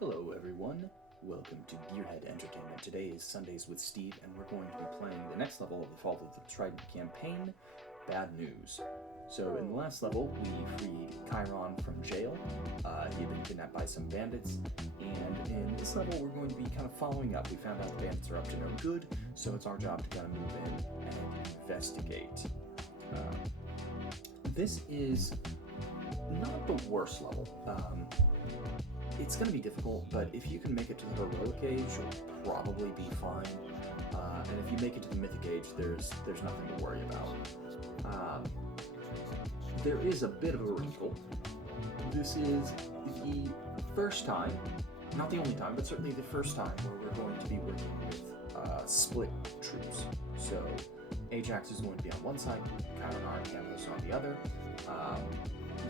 Hello everyone, welcome to Gearhead Entertainment. Today is Sundays with Steve, and we're going to be playing the next level of the Fall of the Trident campaign, Bad News. So in the last level, we freed Chiron from jail. He had been kidnapped by some bandits, and in this level we're going to be kind of following up. We found out the bandits are up to no good, so it's our job to kind of move in and investigate. This is not the worst level. It's going to be difficult, but if you can make it to the heroic age, you'll probably be fine. And if you make it to the mythic age, there's nothing to worry about. There is a bit of a wrinkle. This is the first time, not the only time, but certainly the first time where we're going to be working with split troops. So Ajax is going to be on one side, Chiron and Arkantos on the other.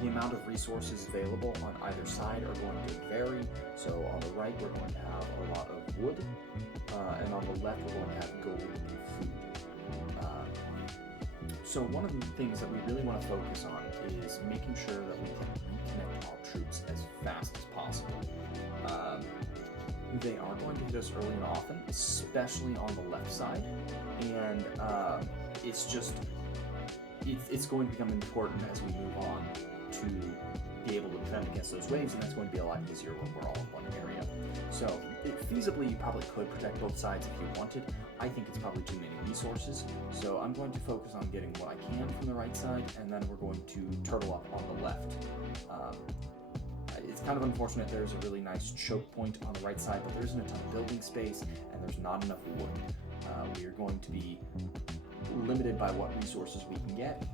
The amount of resources available on either side are going to vary. So on the right, we're going to have a lot of wood, and on the left, we're going to have gold and food. So one of the things that we really want to focus on is making sure that we can reconnect our troops as fast as possible. They are going to hit us early and often, especially on the left side, and it's going to become important as we move on to be able to defend against those waves, and that's going to be a lot easier when we're all in one area. So feasibly, you probably could protect both sides if you wanted. I think it's probably too many resources, so I'm going to focus on getting what I can from the right side, and then we're going to turtle up on the left. It's kind of unfortunate there's a really nice choke point on the right side, but there isn't a ton of building space, and there's not enough wood. We are going to be limited by what resources we can get.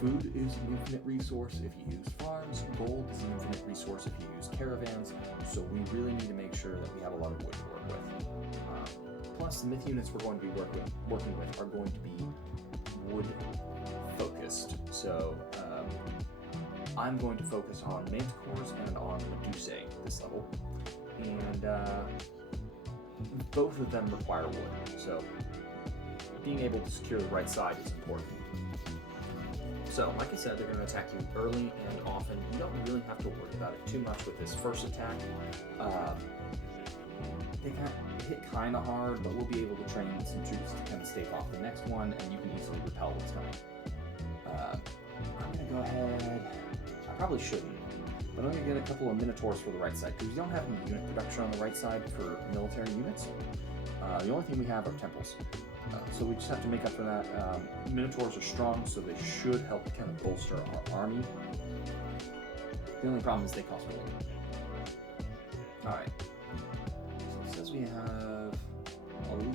Food is an infinite resource if you use farms. Gold is an infinite resource if you use caravans. So we really need to make sure that we have a lot of wood to work with. Plus, the myth units we're going to be working with are going to be wood focused. So I'm going to focus on manticores and on medusae this level, and both of them require wood. So being able to secure the right side is important. So, like I said, they're going to attack you early and often. You don't really have to worry about it too much with this first attack. They hit kind of hard, but we'll be able to train some troops to kind of stave off the next one, and you can easily repel what's coming. I'm going to go ahead. I probably shouldn't, but I'm going to get a couple of minotaurs for the right side, because we don't have any unit production on the right side for military units. The only thing we have are temples. So we just have to make up for that. Minotaurs are strong, so they should help kind of bolster our army. The only problem is they cost gold. Alright. So it says we have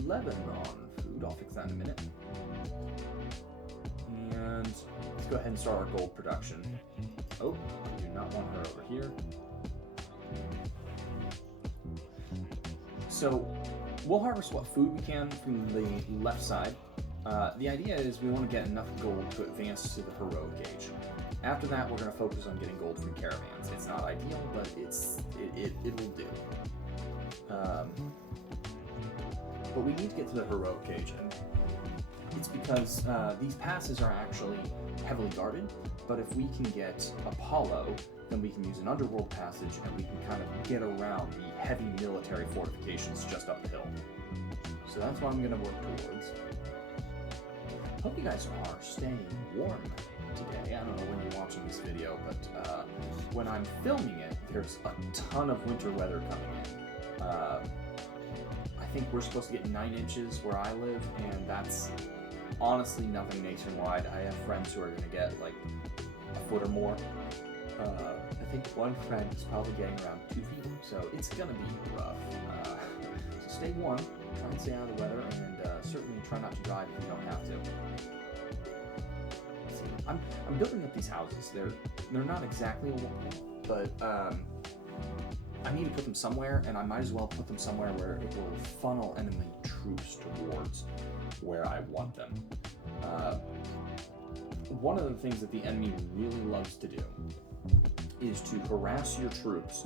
11 on food. I'll fix that in a minute. And let's go ahead and start our gold production. Oh, I do not want her over here. So we'll harvest what food we can from the left side. The idea is we want to get enough gold to advance to the heroic age. After that, we're going to focus on getting gold from caravans. It's not ideal, but it will do. But we need to get to the heroic age, and it's because these passes are actually heavily guarded. But if we can get Apollo, then we can use an underworld passage, and we can kind of get around the heavy military fortifications just up the hill. So that's what I'm going to work towards. Hope you guys are staying warm today. I don't know when you're watching this video, but when I'm filming it, there's a ton of winter weather coming in. I think we're supposed to get 9 inches where I live, and that's honestly nothing nationwide. I have friends who are going to get like a foot or more. I think one friend is probably getting around 2 feet, so it's gonna be rough. So stay warm, try and stay out of the weather, and certainly try not to drive if you don't have to. See, I'm building up these houses. They're not exactly a wall, but I need to put them somewhere, and I might as well put them somewhere where it will funnel enemy troops towards where I want them. One of the things that the enemy really loves to do is to harass your troops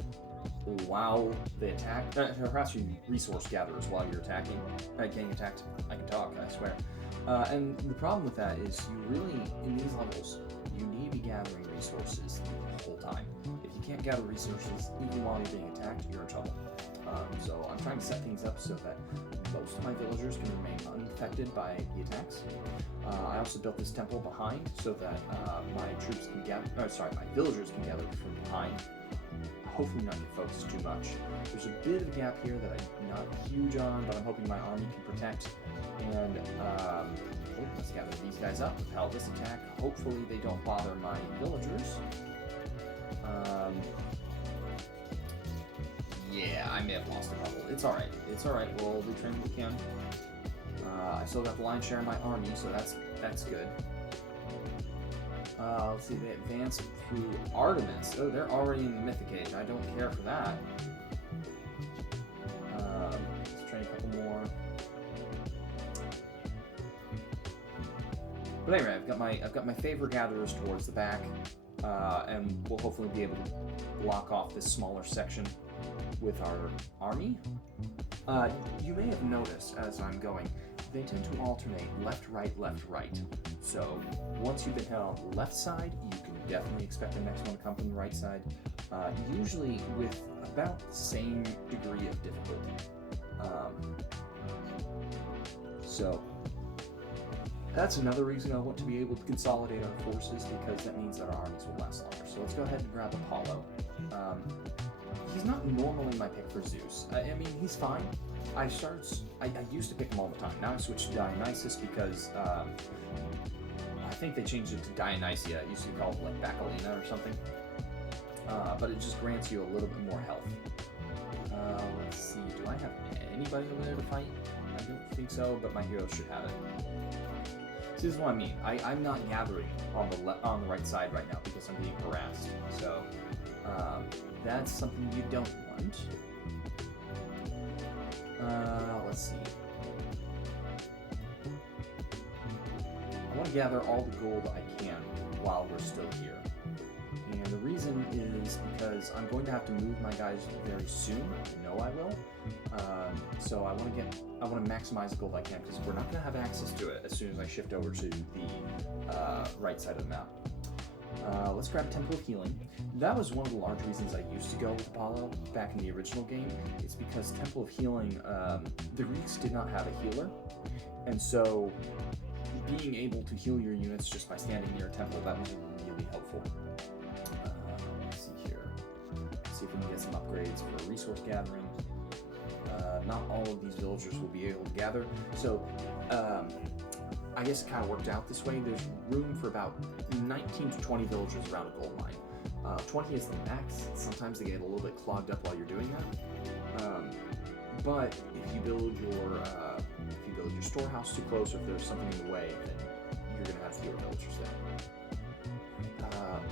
while they attack, harass your resource gatherers while you're attacking, getting attacked. I can talk, I swear. And the problem with that is you really, in these levels, you need to be gathering resources the whole time. If you can't gather resources even while you're being attacked, you're in trouble. So I'm trying to set things up so that most of my villagers can remain unaffected by the attacks. I also built this temple behind so that my troops can gather, my villagers can gather from behind. Hopefully not get focused too much. There's a bit of a gap here that I'm not huge on, but I'm hoping my army can protect. And let's gather these guys up, repel this attack. Hopefully they don't bother my villagers. Yeah, I may have lost a couple. It's alright. It's alright. We'll retrain what we can. I still got the lion's share of my army, so that's good. Let's see, they advance through Artemis. Oh, they're already in the Mythic Age. I don't care for that. Let's train a couple more. But anyway, I've got my favor gatherers towards the back, and we'll hopefully be able to block off this smaller section with our army. You may have noticed as I'm going, they tend to alternate left, right, left, right. So once you've been hit on the left side, you can definitely expect the next one to come from the right side, usually with about the same degree of difficulty. So that's another reason I want to be able to consolidate our forces, because that means that our armies will last longer. So let's go ahead and grab Apollo. He's not normally my pick for Zeus. I mean, he's fine. I used to pick him all the time. Now I switched to Dionysus because I think they changed it to Dionysia. It used to be called like Bacalina or something. But it just grants you a little bit more health. Let's see. Do I have anybody over there to fight? I don't think so, but my heroes should have it. See, this is what I mean. I'm not gathering on the right side right now because I'm being harassed. So that's something you don't want. Let's see. I want to gather all the gold I can while we're still here. And the reason is because I'm going to have to move my guys very soon. I know I will. So I want to maximize the gold I can, because we're not going to have access to it as soon as I shift over to the right side of the map. Let's grab Temple of Healing. That was one of the large reasons I used to go with Apollo back in the original game. It's because Temple of Healing, the Greeks did not have a healer, and so being able to heal your units just by standing near a temple, that was really helpful. Let's see here. Let's see if we can get some upgrades for resource gathering. Not all of these villagers will be able to gather, so I guess it kind of worked out this way. There's room for about 19 to 20 villagers around a gold mine. 20 is the max. Sometimes they get a little bit clogged up while you're doing that. But if you build your storehouse too close, or if there's something in the way, then you're gonna have fewer villagers there.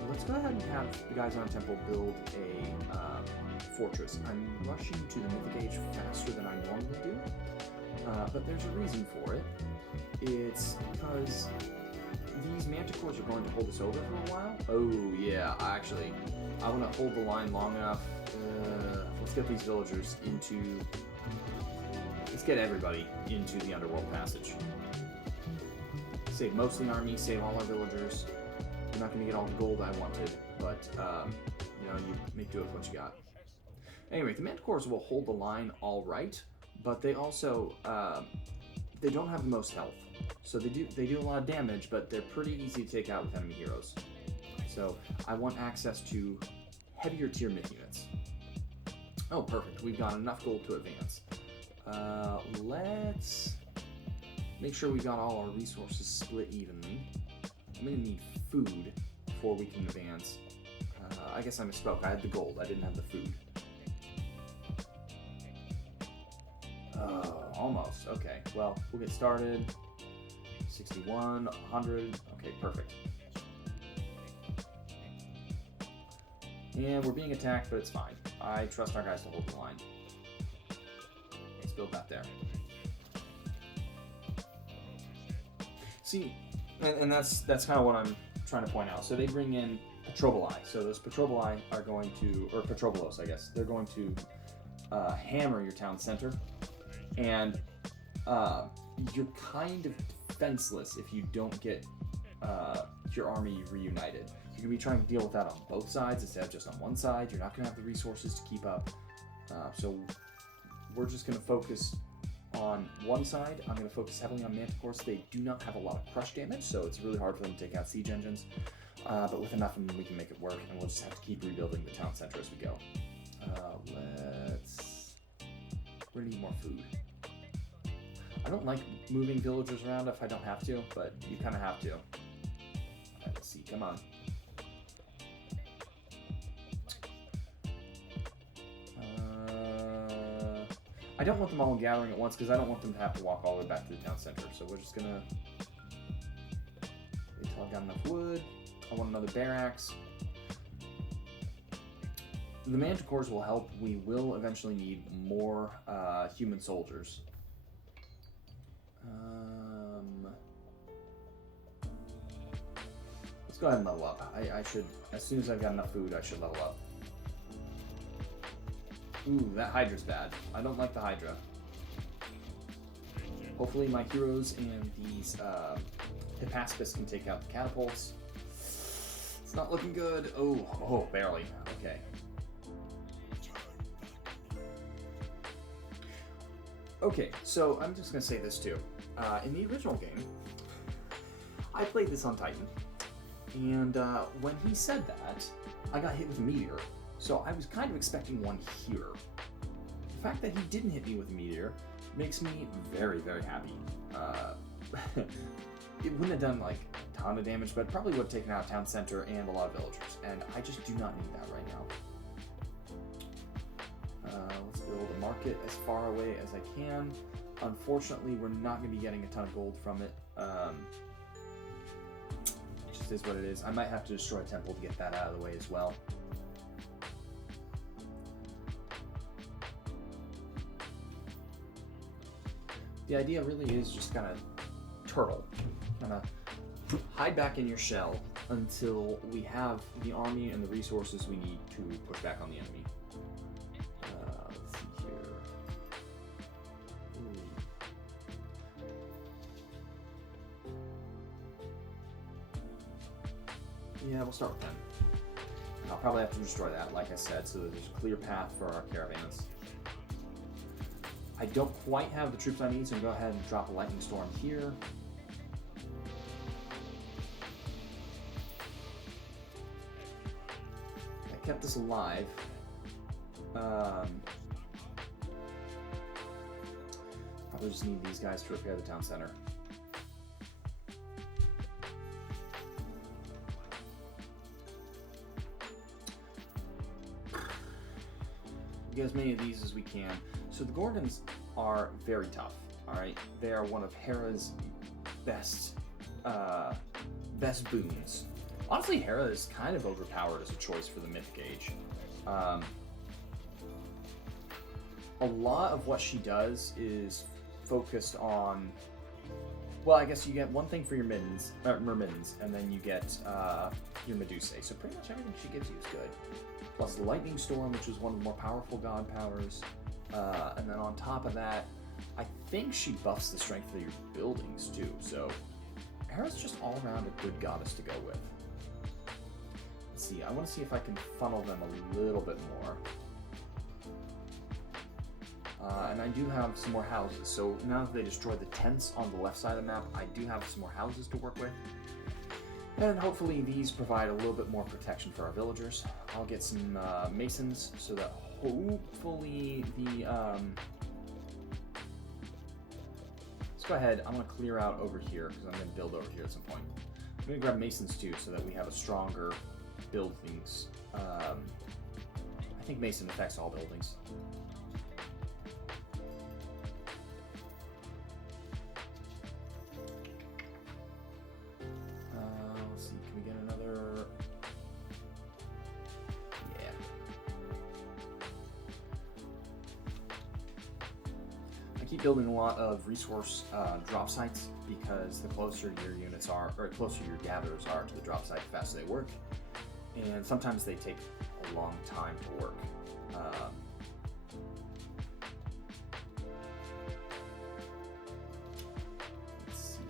Let's go ahead and have the guys on Temple build a fortress. I'm rushing to the Mythic Age faster than I normally do, but there's a reason for it. It's because these manticores are going to hold us over for a while. Oh yeah, I want to hold the line long enough. Let's get these villagers into... Let's get everybody into the Underworld Passage. Save most of the army, save all our villagers. I'm not going to get all the gold I wanted, but you make do with what you got. Anyway, the manticores will hold the line all right, but they also they don't have the most health. So they do a lot of damage, but they're pretty easy to take out with enemy heroes. So I want access to heavier tier myth units. Oh, perfect. We've got enough gold to advance. Let's make sure we got all our resources split evenly. I'm gonna need food before we can advance. I guess I misspoke. I had the gold. I didn't have the food. Almost. Okay. Well, we'll get started. 61, 100. Okay, perfect. And we're being attacked, but it's fine. I trust our guys to hold the line. Let's build that there. See, and that's kind of what I'm trying to point out. So they bring in Petroboli. So those Petroboli are going to, or Petrobolos, I guess, they're going to hammer your town center. And you're kind of defenseless if you don't get your army reunited. You're going to be trying to deal with that on both sides instead of just on one side. You're not going to have the resources to keep up. So we're just going to focus on one side. I'm going to focus heavily on Manticores. They do not have a lot of crush damage, so it's really hard for them to take out siege engines. But with enough of them, we can make it work, and we'll just have to keep rebuilding the town center as we go. We're going to need more food. I don't like moving villagers around if I don't have to, but you kind of have to. Let's see, come on. I don't want them all gathering at once because I don't want them to have to walk all the way back to the town center. So we're just gonna wait till I've got enough wood. I want another barracks. The Manticores will help. We will eventually need more human soldiers. Let's go ahead and level up. I should, as soon as I've got enough food, I should level up. Ooh, that Hydra's bad. I don't like the Hydra. Hopefully my heroes and these Hippaspis can take out the catapults. It's not looking good. Oh, barely. Okay. Okay, so I'm just going to say this too. In the original game, I played this on Titan, and when he said that, I got hit with a meteor. So I was kind of expecting one here. The fact that he didn't hit me with a meteor makes me very, very happy. It wouldn't have done like a ton of damage, but probably would have taken out town center and a lot of villagers, and I just do not need that right now. Let's build a market as far away as I can. Unfortunately, we're not going to be getting a ton of gold from it. It just is what it is. I might have to destroy a temple to get that out of the way as well. The idea really is just kind of turtle, kind of hide back in your shell until we have the army and the resources we need to push back on the enemy. Let's see here. Yeah, we'll start with them. I'll probably have to destroy that, like I said, so that there's a clear path for our caravans. I don't quite have the troops I need, so I'm going to go ahead and drop a lightning storm here. I kept this alive. Probably just need these guys to repair the town center. Get as many of these as we can. So the Gorgons are very tough, alright? They are one of Hera's best boons. Honestly, Hera is kind of overpowered as a choice for the Mythic Age. A lot of what she does is focused on, well, I guess you get one thing for your Myrmidons, and then you get your Medusae. So pretty much everything she gives you is good. Plus Lightning Storm, which is one of the more powerful god powers. And then on top of that, I think she buffs the strength of your buildings too. So Hera's just all around a good goddess to go with. Let's see, I want to see if I can funnel them a little bit more. And I do have some more houses. So now that they destroy the tents on the left side of the map, I do have some more houses to work with. And hopefully these provide a little bit more protection for our villagers. I'll get some masons so that hopefully the... Let's go ahead. I'm going to clear out over here because I'm going to build over here at some point. I'm going to grab masons too so that we have a stronger buildings. I think mason affects all buildings. Let's see, can we get another? Yeah. I keep building a lot of resource drop sites because the closer your units are, or closer your gatherers are to the drop site, the faster they work. And sometimes they take a long time to work. Let's see.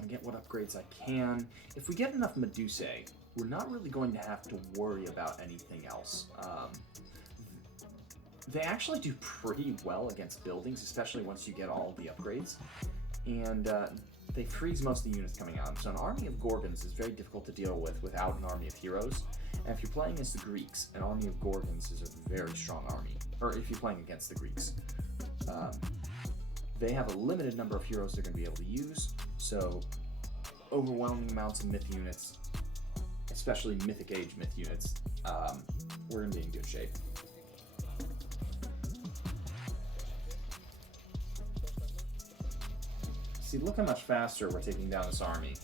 want to get what upgrades I can. If we get enough Medusae, we're not really going to have to worry about anything else. They actually do pretty well against buildings, especially once you get all the upgrades. And they freeze most of the units coming out. So an army of Gorgons is very difficult to deal with without an army of heroes. And if you're playing against the Greeks, an army of Gorgons is a very strong army. Or if you're playing against the Greeks. They have a limited number of heroes they're going to be able to use. So overwhelming amounts of myth units, especially Mythic Age myth units, we're going to be in good shape. See, look how much faster we're taking down this army.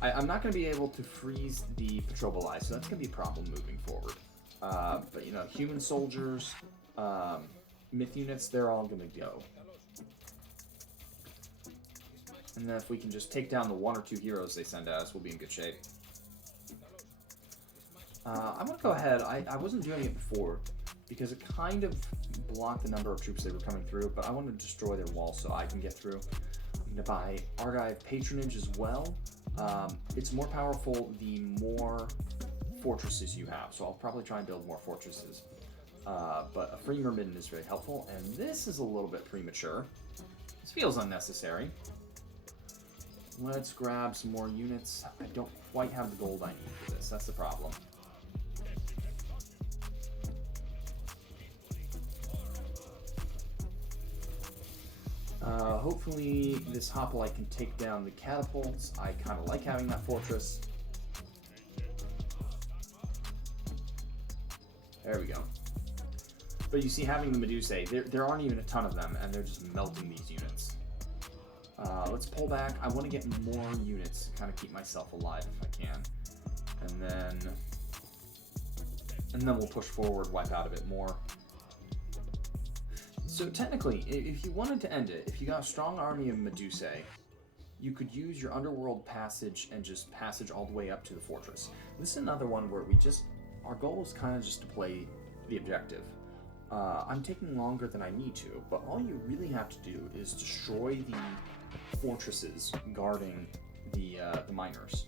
I'm not going to be able to freeze the Petroboli, so that's going to be a problem moving forward. But, you know, human soldiers, myth units, they're all going to go. And then if we can just take down the 1 or 2 heroes they send at us, we'll be in good shape. I'm going to go ahead. I wasn't doing it before because it kind of blocked the number of troops that were coming through, but I want to destroy their walls so I can get through. I'm going to buy Argive Patronage as well. It's more powerful the more fortresses you have, so I'll probably try and build more fortresses. But a free Myrmidon is very helpful, and this is a little bit premature. This feels unnecessary. Let's grab some more units. I don't quite have the gold I need for this. That's the problem. Hopefully this hoplite can take down the catapults. I kind of like having that fortress. There we go. But you see, having the Medusae, there aren't even a ton of them, and they're just melting these units. Let's pull back. I want to get more units to kind of keep myself alive if I can. And then we'll push forward, wipe out a bit more. So technically, if you wanted to end it, if you got a strong army of Medusae, you could use your underworld passage and just passage all the way up to the fortress. This is another one where our goal is kind of just to play the objective. I'm taking longer than I need to, but all you really have to do is destroy the fortresses guarding the miners.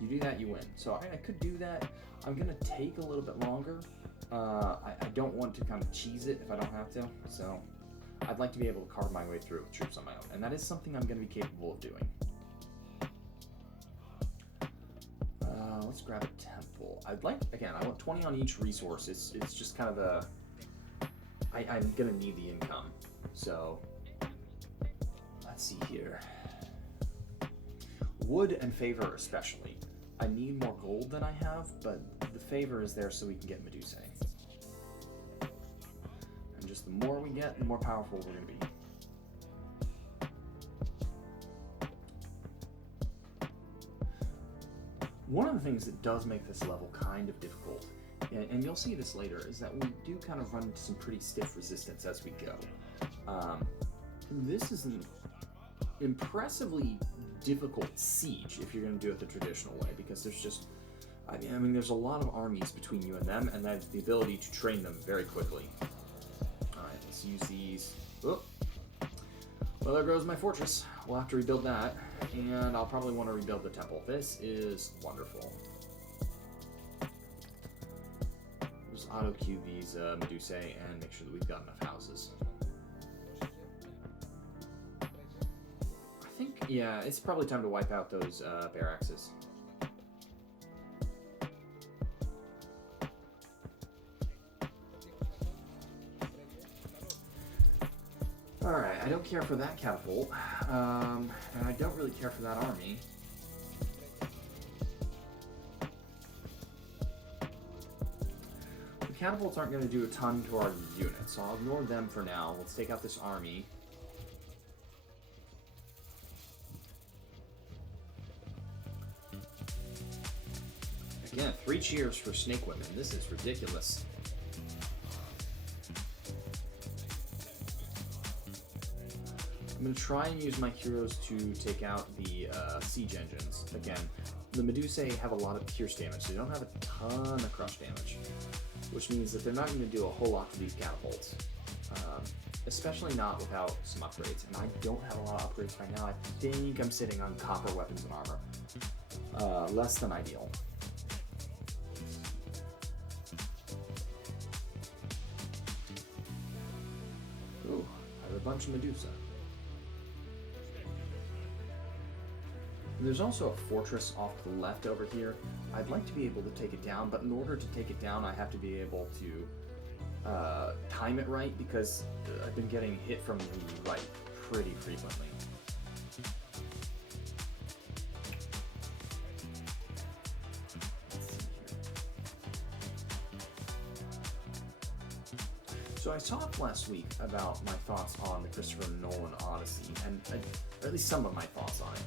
You do that, you win. So I could do that. I'm going to take a little bit longer. I don't want to kind of cheese it if I don't have to, so I'd like to be able to carve my way through with troops on my own, and that is something I'm going to be capable of doing. Let's grab a temple. I want 20 on each resource. It's just kind of I'm going to need the income, so let's see here. Wood and favor especially. I need more gold than I have, but the favor is there so we can get Medusae. And just the more we get, the more powerful we're going to be. One of the things that does make this level kind of difficult, and you'll see this later, is that we do kind of run into some pretty stiff resistance as we go. This is an impressively difficult siege if you're going to do it the traditional way, because there's just, I mean, there's a lot of armies between you and them, and that's the ability to train them very quickly. Alright, let's use these. Oh. Well, there goes my fortress. We'll have to rebuild that, and I'll probably want to rebuild the temple. This is wonderful. Just auto-queue these Medusae and make sure that we've got enough houses. Yeah, it's probably time to wipe out those barracks. Alright, I don't care for that catapult, and I don't really care for that army. The catapults aren't going to do a ton to our units, so I'll ignore them for now. Let's take out this army. Again, 3 cheers for snake women. This is ridiculous. I'm going to try and use my heroes to take out the siege engines. Again, the Medusae have a lot of pierce damage. They don't have a ton of crush damage, which means that they're not going to do a whole lot to these catapults. especially not without some upgrades. And I don't have a lot of upgrades right now. I think I'm sitting on copper weapons and armor. Less than ideal. Ooh, I have a bunch of Medusa. There's also a fortress off to the left over here. I'd like to be able to take it down, but in order to take it down, I have to be able to time it right, because I've been getting hit from the right pretty frequently. So I talked last week about my thoughts on the Christopher Nolan Odyssey, and or at least some of my thoughts on it.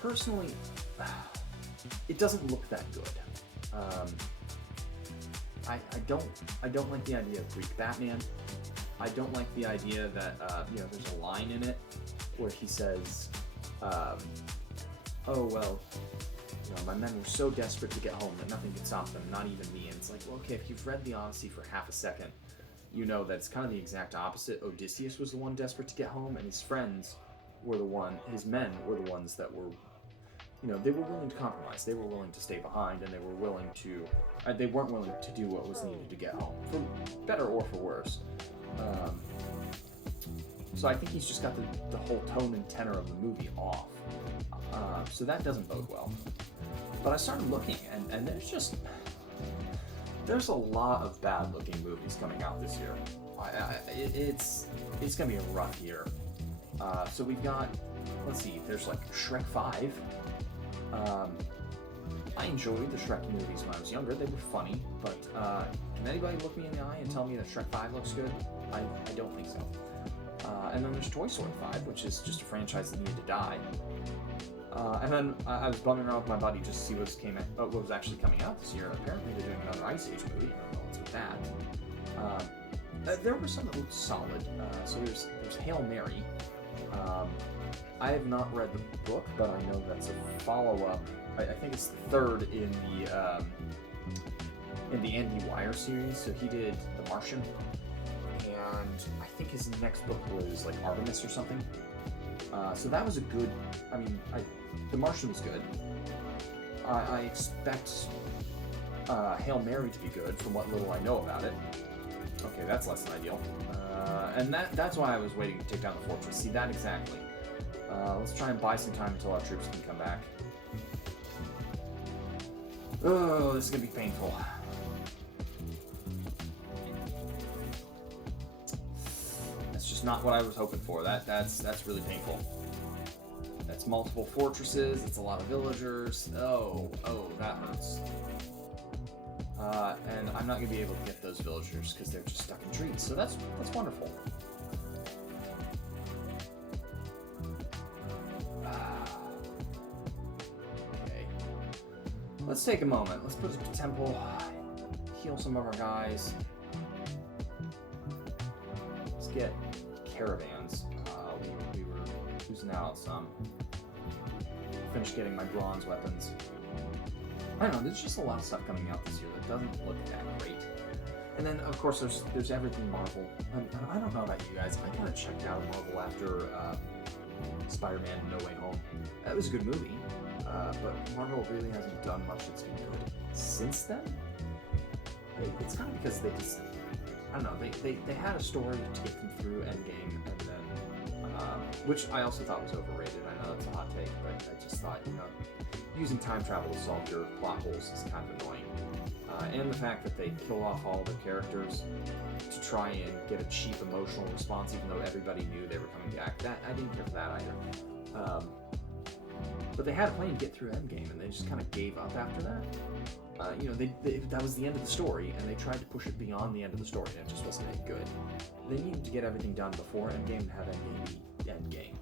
Personally, it doesn't look that good. I don't like the idea of Greek Batman. I don't like the idea that there's a line in it where he says, "Oh well, my men were so desperate to get home that nothing could stop them, not even me." And it's like, well, okay, if you've read the Odyssey for half a second, you know that it's kind of the exact opposite. Odysseus was the one desperate to get home, and his friends were his men were the ones that were, they were willing to compromise. They were willing to stay behind, and they were willing to, they weren't willing to do what was needed to get home, for better or for worse. So I think he's just got the whole tone and tenor of the movie off. So that doesn't bode well. But I started looking, and there's a lot of bad-looking movies coming out this year. It's gonna be a rough year. So we've got, let's see, there's like Shrek 5. I enjoyed the Shrek movies when I was younger. They were funny, but can anybody look me in the eye and tell me that Shrek 5 looks good? I don't think so. And then there's Toy Story 5, which is just a franchise that needed to die. And then I was bumming around with my buddy just to see what was actually coming out this year. Apparently they're doing another Ice Age movie. I don't know what's with that. There were some that looked solid. So there's Hail Mary. I have not read the book, but I know that's a follow-up. I think it's the third in the Andy Weir series. So he did The Martian, and I think his next book was like Artemis or something. So that was a good. The Martian was good. I expect Hail Mary to be good from what little I know about it. Okay, that's less than ideal. And that's why I was waiting to take down the fortress. See, that exactly. Let's try and buy some time until our troops can come back. Oh, this is gonna be painful. That's just not what I was hoping for. That's really painful. That's multiple fortresses. It's a lot of villagers. Oh, that hurts. And I'm not gonna be able to get those villagers because they're just stuck in trees. So that's wonderful. Okay. Let's take a moment. Let's put a temple. Heal some of our guys. Let's get caravans. We were losing out some. Finish getting my bronze weapons. I don't know, there's just a lot of stuff coming out this year that doesn't look that great. And then, of course, there's everything Marvel. And I don't know about you guys, I kind of checked out Marvel after Spider-Man No Way Home. That was a good movie, but Marvel really hasn't done much that's been good since then. It's kind of because they just, I don't know, they had a story to get them through Endgame, and then, which I also thought was overrated. I know that's a hot take, but I just thought, using time travel to solve your plot holes is kind of annoying. And the fact that they kill off all their characters to try and get a cheap emotional response, even though everybody knew they were coming back. That I didn't care for that either. But they had a plan to get through Endgame, and they just kind of gave up after that. That was the end of the story, and they tried to push it beyond the end of the story, and it just wasn't any good. They needed to get everything done before Endgame and have Endgame be Endgame.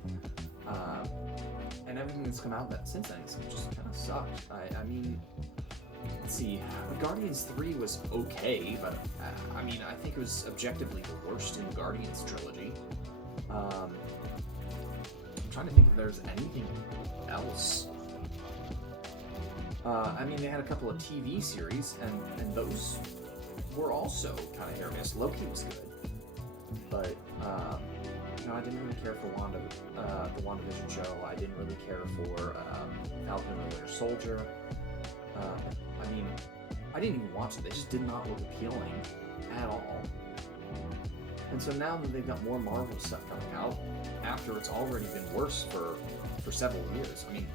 And everything that's come out since then has just kind of sucked. I mean, let's see, Guardians 3 was okay, but I think it was objectively the worst in the Guardians trilogy. I'm trying to think if there's anything else. They had a couple of TV series, and those were also kind of hit or miss. Loki was good, but you know, I didn't really care for the WandaVision show. I didn't really care for Falcon and the Winter Soldier. I mean, I didn't even watch it. They just did not look appealing at all. And so now that they've got more Marvel stuff coming out, after it's already been worse for several years. I mean,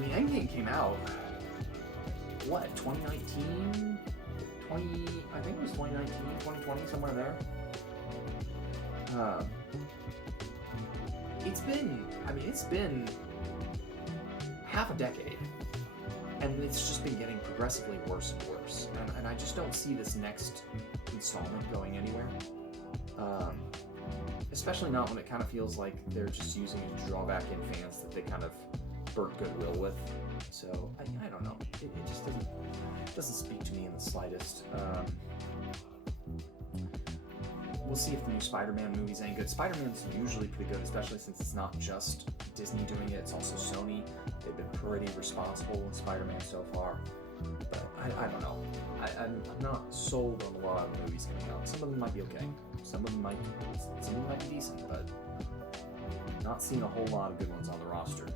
Endgame came out, what, 2019? I think it was 2019, 2020, somewhere there. It's been half a decade, and it's just been getting progressively worse and worse. And I just don't see this next installment going anywhere. Especially not when it kind of feels like they're just using it to draw back in fans that they kind of burnt goodwill with. So I don't know. It just doesn't speak to me in the slightest. We'll see if the new Spider-Man movie's any good. Spider-Man's usually pretty good, especially since it's not just Disney doing it, it's also Sony. They've been pretty responsible with Spider-Man so far. But I don't know. I'm not sold on a lot of movies coming out. Some of them might be okay. Some of them might be decent, but not seeing a whole lot of good ones on the roster.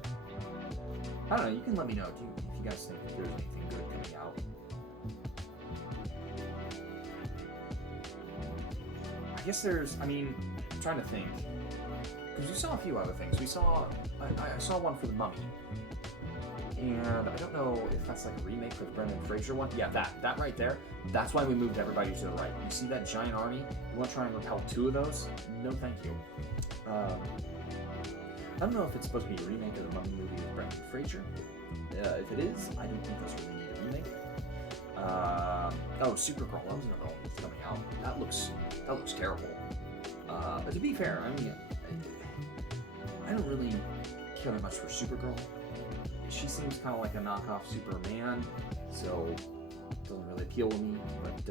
I don't know. You can let me know if you guys think there's anything good coming out. I guess I'm trying to think. Because we saw a few other things. I saw one for The Mummy. And I don't know if that's like a remake for the Brendan Fraser one. Yeah, that right there. That's why we moved everybody to the right. You see that giant army? You want to try and repel 2 of those? No, thank you. I don't know if it's supposed to be a remake of the Mummy movie with Brendan Fraser. If it is, I don't think those really need a remake. Supergirl. That was another one that's coming out. That looks terrible. But to be fair, I don't really care that much for Supergirl. She seems kind of like a knockoff Superman, so it doesn't really appeal to me. But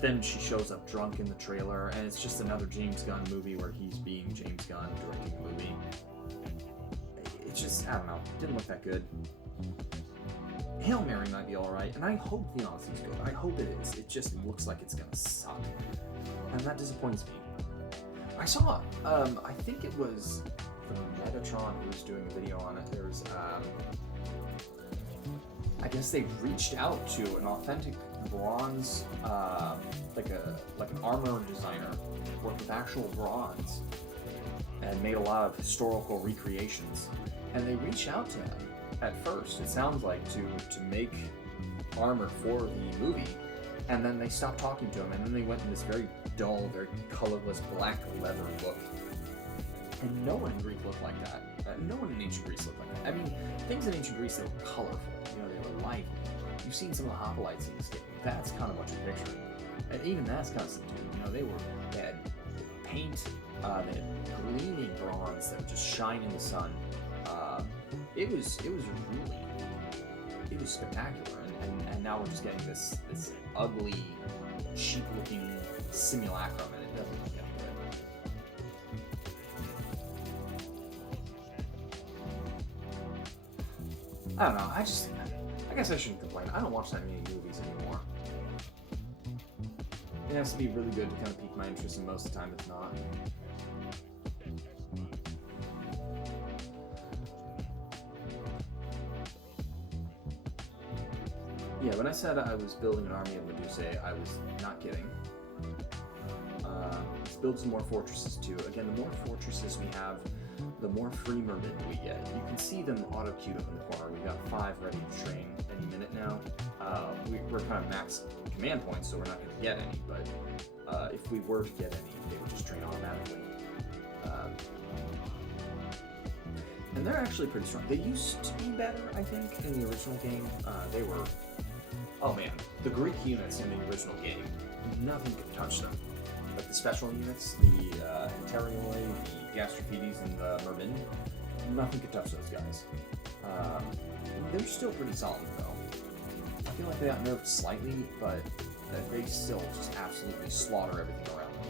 then she shows up drunk in the trailer, and it's just another James Gunn movie where he's being James Gunn directing the movie. It's just, I don't know, didn't look that good. Hail Mary might be alright, and I hope the Odyssey's good. I hope it is. It just looks like it's gonna suck. And that disappoints me. I saw, I think it was Metatron who was doing a video on it. There's, I guess they reached out to an authentic bronze, like an armor designer, worked with actual bronze, and made a lot of historical recreations. And they reached out to him at first, it sounds like, to make armor for the movie, and then they stopped talking to him, and then they went in this very dull, very colorless black leather look. And no one in Greece looked like that. No one in ancient Greece looked like that. I mean, things in ancient Greece, they were colorful. You know, they were lively. You've seen some of the hoplites in this game. That's kind of what you're picturing. And even that's kind of subdued. You know, they had paint, they had gleaming bronze that would just shine in the sun. It was spectacular. And now we're just getting this ugly, cheap-looking simulacrum, and it doesn't look any good. I don't know, I guess I shouldn't complain. I don't watch that many movies anymore. It has to be really good to kind of pique my interest, and most of the time it's not. Yeah, when I said I was building an army of Medusae, I was not kidding. Let's build some more fortresses too. Again, the more fortresses we have, the more free mermen we get. You can see them auto-queued up in the corner. We've got 5 ready to train any minute now. We're kind of max command points, so we're not going to get any, but if we were to get any, they would just train automatically. And they're actually pretty strong. They used to be better, I think, in the original game. They were... Oh man, the Greek units in the original game, nothing could touch them. Like the special units, the Heterioi, the Gastrophedes, and the Mermen, nothing could touch those guys. They're still pretty solid though. I feel like they got nerfed slightly, but they still just absolutely slaughter everything around them.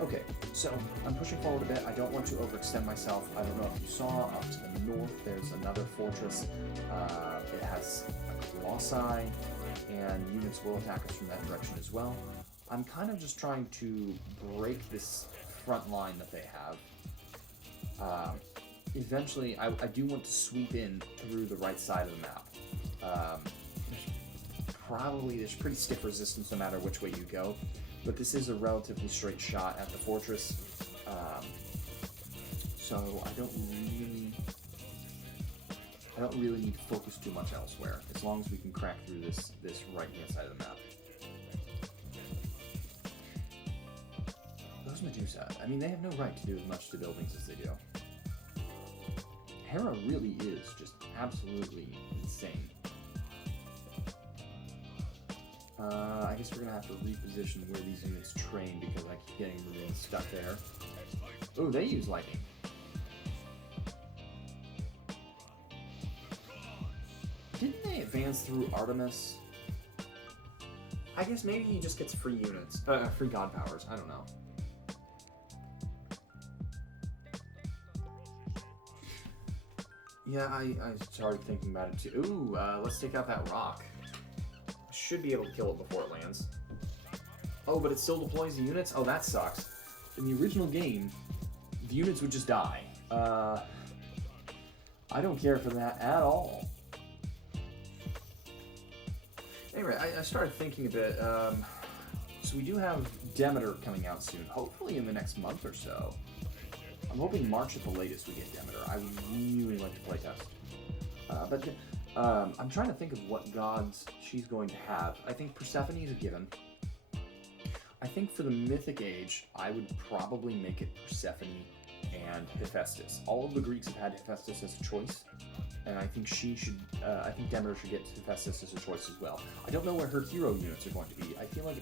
Okay, so I'm pushing forward a bit. I don't want to overextend myself. I don't know if you saw, up to the north there's another fortress. It has a Colossi, and units will attack us from that direction as well. I'm kind of just trying to break this front line that they have. Eventually, I do want to sweep in through the right side of the map. There's pretty stiff resistance no matter which way you go, but this is a relatively straight shot at the fortress, so I don't really need to focus too much elsewhere, as long as we can crack through this right-hand side of the map. Those Medusa, I mean, they have no right to do as much to buildings as they do. Hera really is just absolutely insane. I guess we're gonna have to reposition where these units train because I keep getting them stuck there. Oh, they use lightning. Didn't they advance through Artemis? I guess maybe he just gets free units, free god powers. I don't know. Yeah, I started thinking about it too. Ooh, let's take out that rock. Should be able to kill it before it lands. Oh, but it still deploys the units? Oh, that sucks. In the original game, the units would just die. I don't care for that at all. Anyway, I started thinking a bit. So we do have Demeter coming out soon, hopefully in the next month or so. I'm hoping March at the latest we get Demeter. I would really like to playtest. I'm trying to think of what gods she's going to have. I think Persephone is a given. I think for the Mythic Age, I would probably make it Persephone and Hephaestus. All of the Greeks have had Hephaestus as a choice, and I think she should. I think Demeter should get Hephaestus as a choice as well. I don't know where her hero units are going to be. I feel like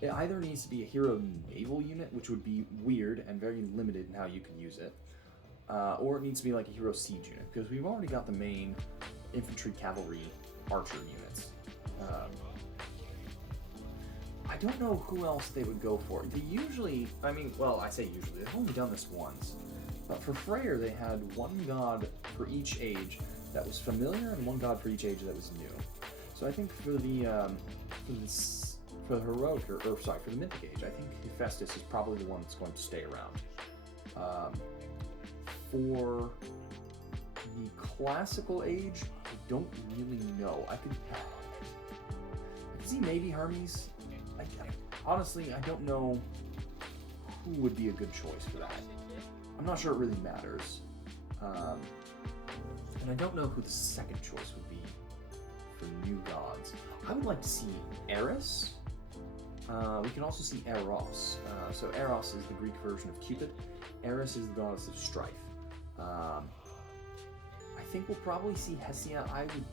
it either needs to be a hero naval unit, which would be weird and very limited in how you can use it, or it needs to be like a hero siege unit, because we've already got the main infantry, cavalry, archer units. I don't know who else they would go for. They usually, I say usually, they've only done this once. But for Freyr, they had one god for each age that was familiar and one god for each age that was new. So I think for the heroic, for the Mythic Age, I think Hephaestus is probably the one that's going to stay around. For the Classical Age, I don't really know. I could see maybe Hermes. Honestly, I don't know who would be a good choice for that. I'm not sure it really matters. And I don't know who the second choice would be for new gods. I would like to see Eris. We can also see Eros. So Eros is the Greek version of Cupid. Eris is the goddess of strife. I think we'll probably see Hestia. I would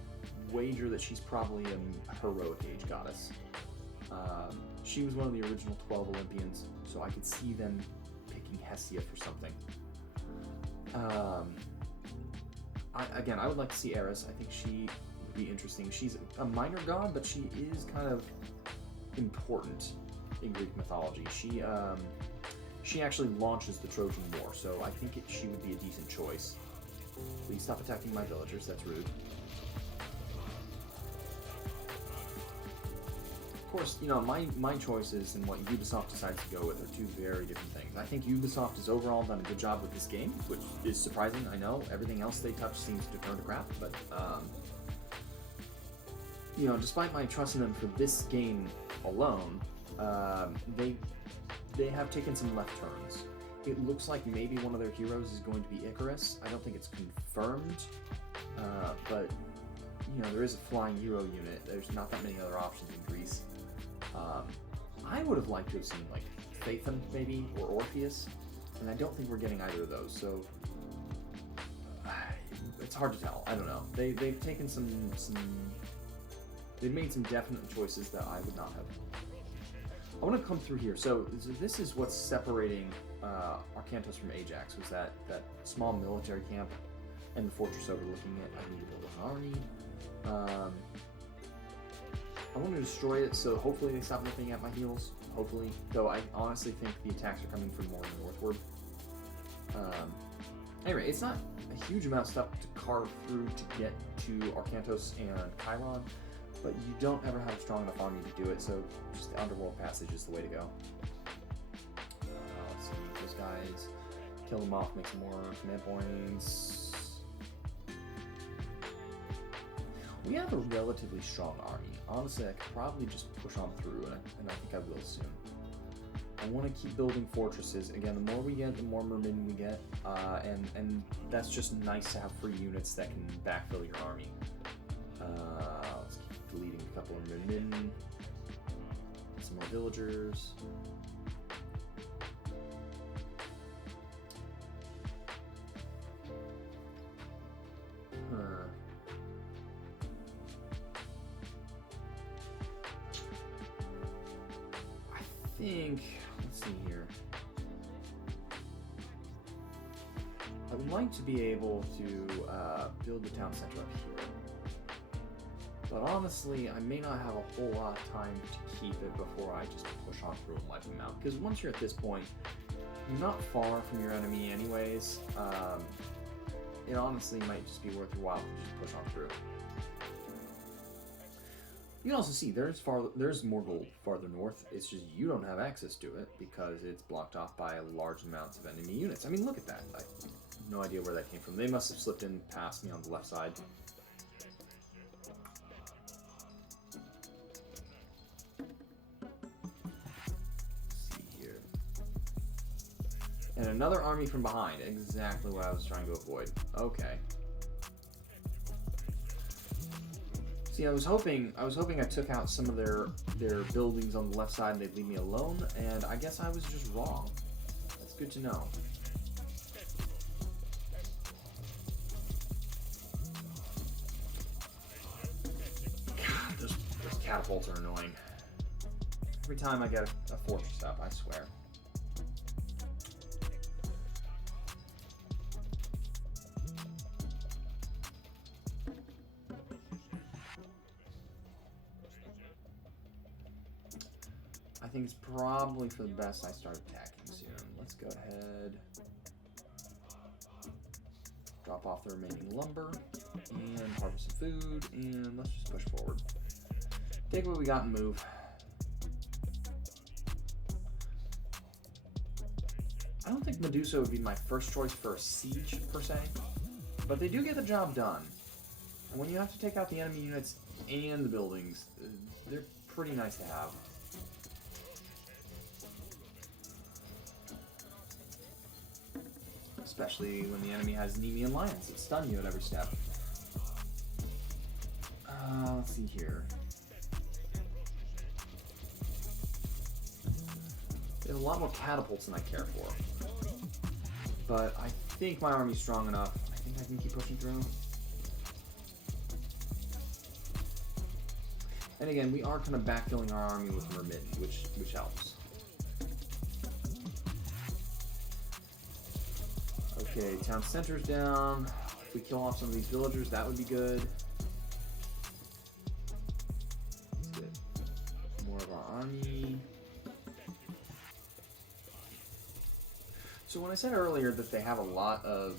wager that she's probably a heroic age goddess. She was one of the original 12 Olympians, so I could see them picking Hestia for something. I would like to see Eris. I think she would be interesting. She's a minor god, but she is kind of important in Greek mythology. She actually launches the Trojan War, so I think she would be a decent choice. Please stop attacking my villagers, that's rude. Of course, my choices and what Ubisoft decides to go with are two very different things. I think Ubisoft has overall done a good job with this game, which is surprising, I know. Everything else they touch seems to turn to crap, but, despite my trust in them for this game alone, they have taken some left turns. It looks like maybe one of their heroes is going to be Icarus. I don't think it's confirmed, but, there is a flying hero unit. There's not that many other options in Greece. I would have liked to have seen, like, Phaethon, maybe, or Orpheus, and I don't think we're getting either of those, so it's hard to tell. I don't know. They've taken they've made some definite choices that I would not have. I want to come through here. So this is what's separating Arkantos from Ajax, was that small military camp and the fortress overlooking it. I need to build an army. I want to destroy it, so hopefully they stop nipping at my heels. Hopefully. Though I honestly think the attacks are coming from more northward. Anyway, it's not a huge amount of stuff to carve through to get to Arkantos and Chiron, but you don't ever have a strong enough army to do it, so just the underworld passage is the way to go. Let's see, those guys, kill them off, make some more command points. We have a relatively strong army. Honestly, I could probably just push on through, and I think I will soon. I want to keep building fortresses. Again, the more we get, the more mermen we get, and that's just nice to have free units that can backfill your army. Let's keep deleting a couple of mermen. Some more villagers. I think, let's see here. I would like to be able to build the town center up here. But honestly, I may not have a whole lot of time to keep it before I just push on through and wipe them out. Because once you're at this point, you're not far from your enemy anyways. It honestly might just be worth your while to just push on through. You can also see there's more gold farther north. It's just you don't have access to it because it's blocked off by large amounts of enemy units. I mean, look at that. I have no idea where that came from. They must have slipped in past me on the left side. Let's see here. And another army from behind. Exactly what I was trying to avoid. Okay. See, I was hoping I took out some of their buildings on the left side and they'd leave me alone, and I guess I was just wrong. That's good to know. God, those catapults are annoying. Every time I get a fortress up, I swear. I think it's probably for the best I start attacking soon. Let's go ahead. Drop off the remaining lumber and harvest some food, and let's just push forward. Take what we got and move. I don't think Medusa would be my first choice for a siege per se, but they do get the job done. And when you have to take out the enemy units and the buildings, they're pretty nice to have. Especially when the enemy has Nemean lions that stun you at every step. Let's see here. They have a lot more catapults than I care for. But I think my army's strong enough. I think I can keep pushing through. And again, we are kind of backfilling our army with mermen, which helps. Okay, town center's down. If we kill off some of these villagers, that would be good. Let's get more of our army. So when I said earlier that they have a lot of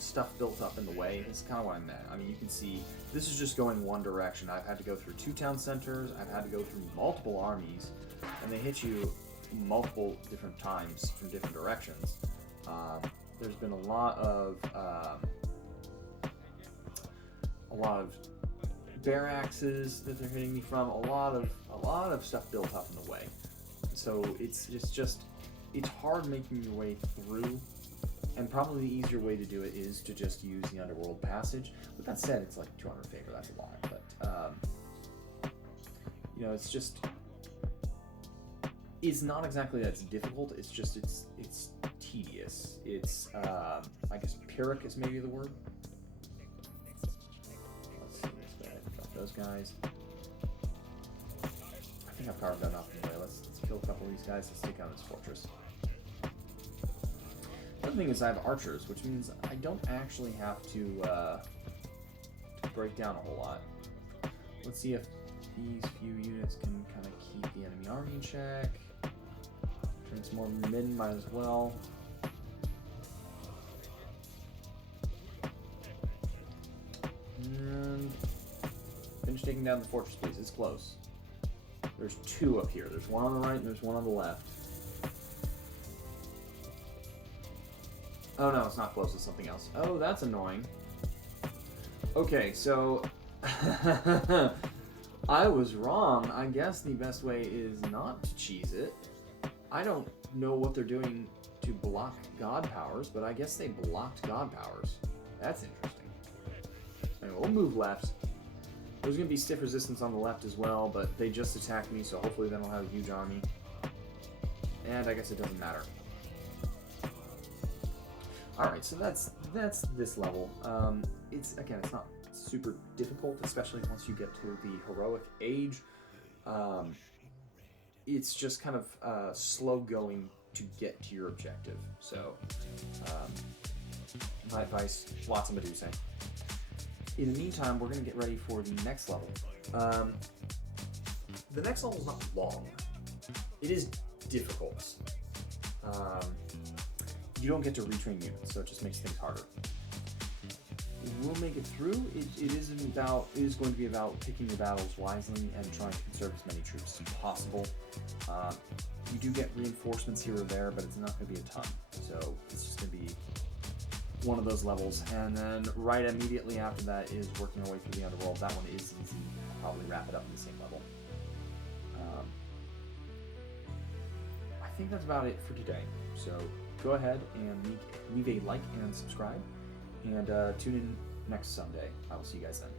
stuff built up in the way, that's kind of what I meant. I mean, you can see this is just going one direction. I've had to go through 2 town centers. I've had to go through multiple armies, and they hit you multiple different times from different directions. There's been a lot of barracks that they're hitting me from. A lot of stuff built up in the way. So it's hard making your way through. And probably the easier way to do it is to just use the underworld passage. With that said, it's like 200 favor. That's a lot, but you know, it's not exactly that's difficult. It's just it's tedious. It's I guess pyrrhic is maybe the word. Let's see. Let's go ahead and drop those guys. I think I've carved enough anyway. Let's kill a couple of these guys. Let's take out this fortress. The other thing is I have archers, which means I don't actually have to break down a whole lot. Let's see if these few units can kind of keep the enemy army in check. Turn some more men, might as well. And Finish taking down the fortress, please. It's close. There's 2 up here. There's one on the right and there's one on the left. Oh no, it's not close. It's something else. Oh, that's annoying. Okay, so... I was wrong. I guess the best way is not to cheese it. I don't know what they're doing to block god powers, but I guess they blocked god powers. That's interesting. Anyway, we'll move left. There's going to be stiff resistance on the left as well, but they just attacked me, so hopefully they don't have a huge army. And I guess it doesn't matter. Alright, so that's this level. It's not super difficult, especially once you get to the heroic age. It's just kind of slow going to get to your objective. So, my advice, lots of Medusae. In the meantime, we're going to get ready for the next level. The next level is not long. It is difficult. You don't get to retrain units, so it just makes things harder. We'll make it through. It is going to be about picking your battles wisely and trying to conserve as many troops as possible. You do get reinforcements here or there, but it's not going to be a ton. So it's just going to be one of those levels. And then right immediately after that is working our way through the underworld. That one is easy. I'll probably wrap it up in the same level. I think that's about it for today. So go ahead and leave a like and subscribe. And tune in next Sunday. I will see you guys then.